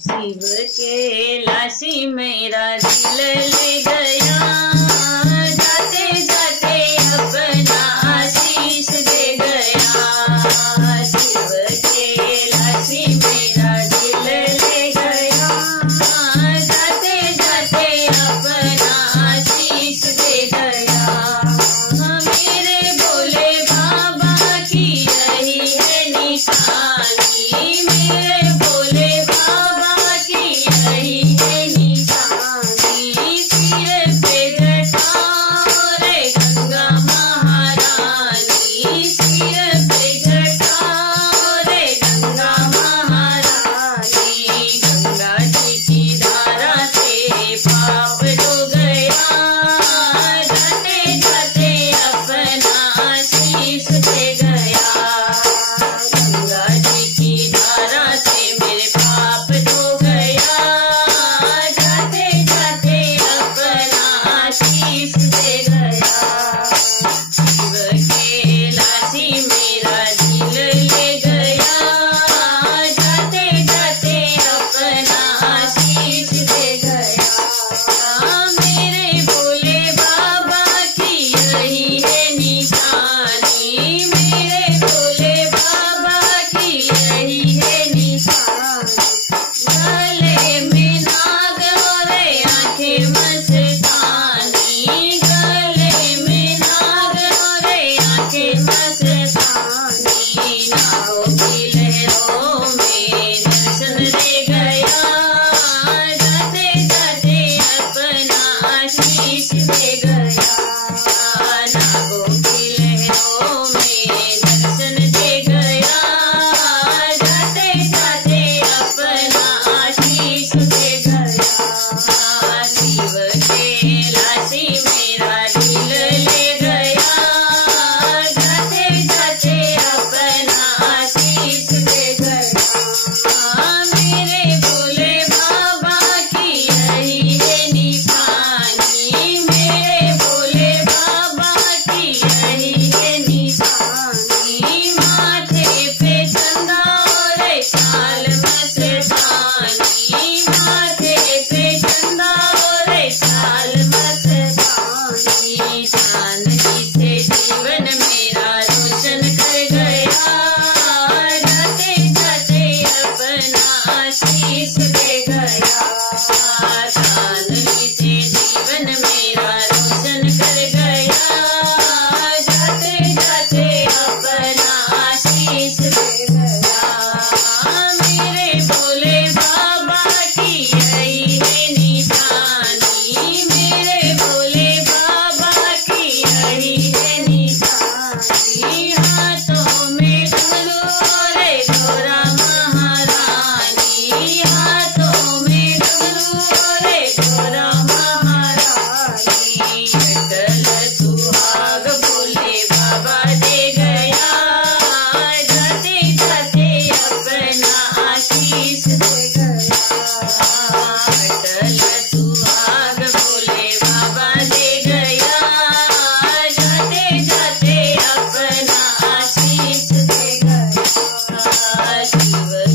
शिव के लाशी मेरा दिल ले गया, जाते जाते अपना आशीष दे गया। शिव के लाशी मेरा दिल ले गया, जाते जाते अपना आशीष दे गया। मेरे भोले बाबा की यही है निशानी, मेरे भोले बाबा की यही है निशानी। सिर पे जटारे गंगा महारानी, सिर पे जटारे गंगा महारानी। गंगा जी की धारा से पाप धो गया, जाते जाते अपना आशीष दे गया। गंगा जी की धारा से मेरे पाप धो गया, जाते जाते अपना आशीष दे गया। शिव के लाशी मेरा दिल ले गया, जाते जाते अपना आशीष दे गया। मेरे भोले बाबा की यही है निशानी, मेरे भोले बाबा की यही है निशानी। गले में नाग और आंखें मस्तानी, गले में नाग और आंखें मस्तानी। नागों की लहरों में दर्शन दे गया, जाते जाते अपना आशीष दे गया। नागों की लहरों में दर्शन दे गया, जाते जाते अपना आशीष दे गया। शिव के लाशी मेरा दिल ले गया, जाते जाते अपना आशीष दे गया। मेरे भोले बाबा की यही है निशानी, मेरे भोले बाबा की यही है निशानी। माथे पे चंदा और चाल मस्तानी, माथे पे चंदा और चाल मस्तानी। चांदनी से जीवन मेरा रोशन कर गया, जाते जाते अपना आशीष दे गया। चांदनी से जीवन मेरा रोशन कर गया, जाते जाते अपना आशीष दे गया। मेरे भोले बाबा की यही है निशानी, मेरे भोले बाबा की यही है निशानी। हाथों में डमरू और गौरा महारानी, हाथों में डमरू और गौरा महारानी। अटल सुहाग भोले बाबा दे गया, जाते जाते अपना आशीष दे गया। अटल सुहाग भोले बाबा दे गया, जाते जाते अपना आशीष दे गया। शिव